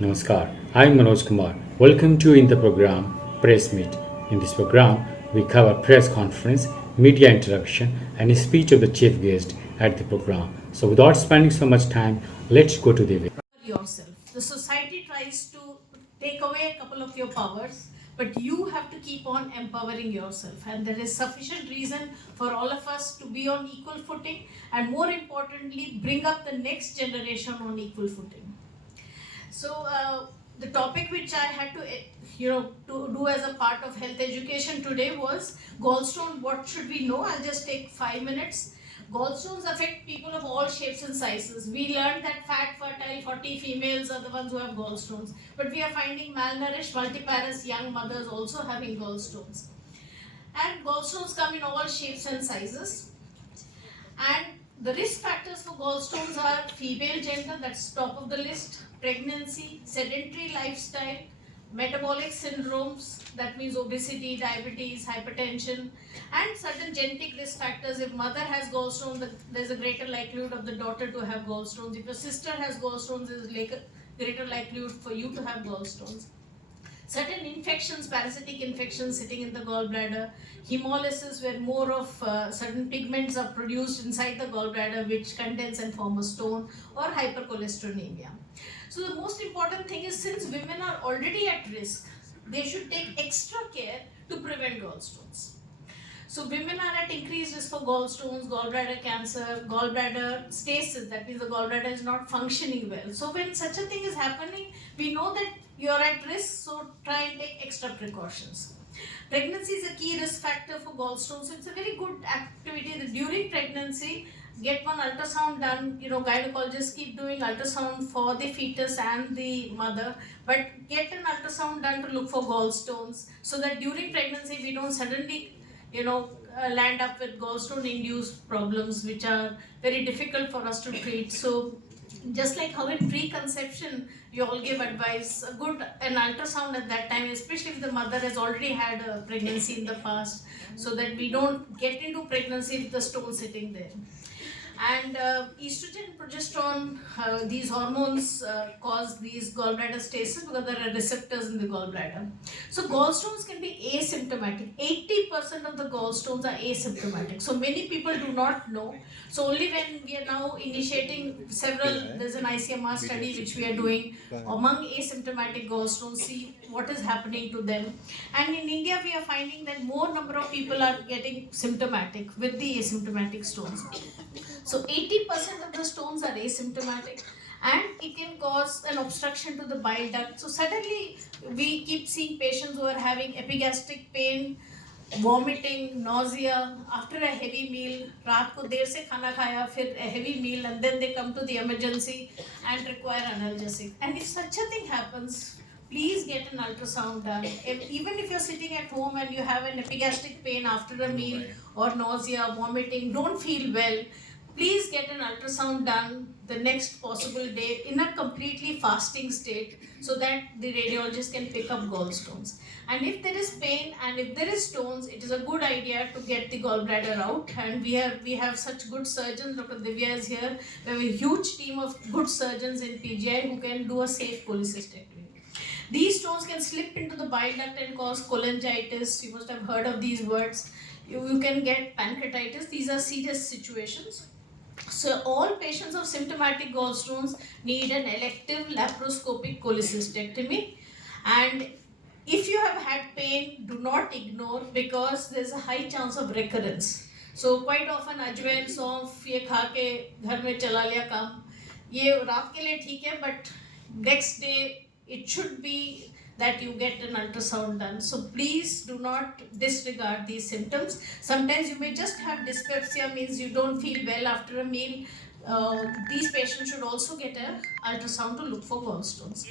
Namaskar, I'm Manoj Kumar. Welcome to in the program Press Meet. In this program, we cover press conference, media interaction, and a speech of the chief guest at the program. So, without spending so much time, let's go to the video. Yourself. The society tries to take away a couple of your powers, but you have to keep on empowering yourself. And there is sufficient reason for all of us to be on equal footing, and more importantly, bring up the next generation on equal footing. So, the topic which I had to, to do as a part of health education today was gallstone. What should we know? I'll just take 5 minutes. Gallstones affect people of all shapes and sizes. We learned that fat, fertile, 40 females are the ones who have gallstones. But we are finding malnourished, multiparous young mothers also having gallstones. And gallstones come in all shapes and sizes. And the risk factors for gallstones are female gender, that's top of the list, pregnancy, sedentary lifestyle, metabolic syndromes, that means obesity, diabetes, hypertension, and certain genetic risk factors. If mother has gallstones, there's a greater likelihood of the daughter to have gallstones. If your sister has gallstones, there's a greater likelihood for you to have gallstones. Certain infections, parasitic infections sitting in the gallbladder, hemolysis where more of certain pigments are produced inside the gallbladder which condense and form a stone, or hypercholesterolemia. So the most important thing is, since women are already at risk, they should take extra care to prevent gallstones. So women are at increased risk for gallstones, gallbladder cancer, gallbladder stasis, that means the gallbladder is not functioning well. So when such a thing is happening, we know that you are at risk, so try and take extra precautions. Pregnancy is a key risk factor for gallstones, so it's a very good activity that during pregnancy, get one ultrasound done. Gynecologists keep doing ultrasound for the fetus and the mother, but get an ultrasound done to look for gallstones, so that during pregnancy we don't suddenly land up with gallstone induced problems which are very difficult for us to treat. So just like how in pre-conception you all give advice, an ultrasound at that time, especially if the mother has already had a pregnancy in the past, so that we don't get into pregnancy with the stone sitting there. And estrogen, progesterone, these hormones cause these gallbladder stasis because there are receptors in the gallbladder. So gallstones can be asymptomatic. 80% of the gallstones are asymptomatic. So many people do not know. So only when we are now initiating there's an ICMR study which we are doing among asymptomatic gallstones, see what is happening to them. And in India, we are finding that more number of people are getting symptomatic with the asymptomatic stones. So 80% of the stones are asymptomatic, and it can cause an obstruction to the bile duct. So suddenly we keep seeing patients who are having epigastric pain, vomiting, nausea after a heavy meal. रात को देर से खाना खाया, फिर a heavy meal, and then they come to the emergency and require analgesic. And if such a thing happens, please get an ultrasound done. Even if you're sitting at home and you have an epigastric pain after a meal, or nausea, vomiting, don't feel well, please get an ultrasound done the next possible day in a completely fasting state, so that the radiologist can pick up gallstones. And if there is pain and if there is stones, it is a good idea to get the gallbladder out. And we have such good surgeons. Dr. Divya is here. We have a huge team of good surgeons in PGI who can do a safe cholecystectomy. These stones can slip into the bile duct and cause cholangitis. You must have heard of these words. You can get pancreatitis. These are serious situations. So all patients of symptomatic gallstones need an elective laparoscopic cholecystectomy. And if you have had pain, do not ignore, because there's a high chance of recurrence. So quite often अजवाइन सौंफ ये खा के घर में चला लिया काम, ये रात के लिए ठीक है, but next day it should be that you get an ultrasound done. So please do not disregard these symptoms. Sometimes you may just have dyspepsia, means you don't feel well after a meal. These patients should also get an ultrasound to look for gallstones.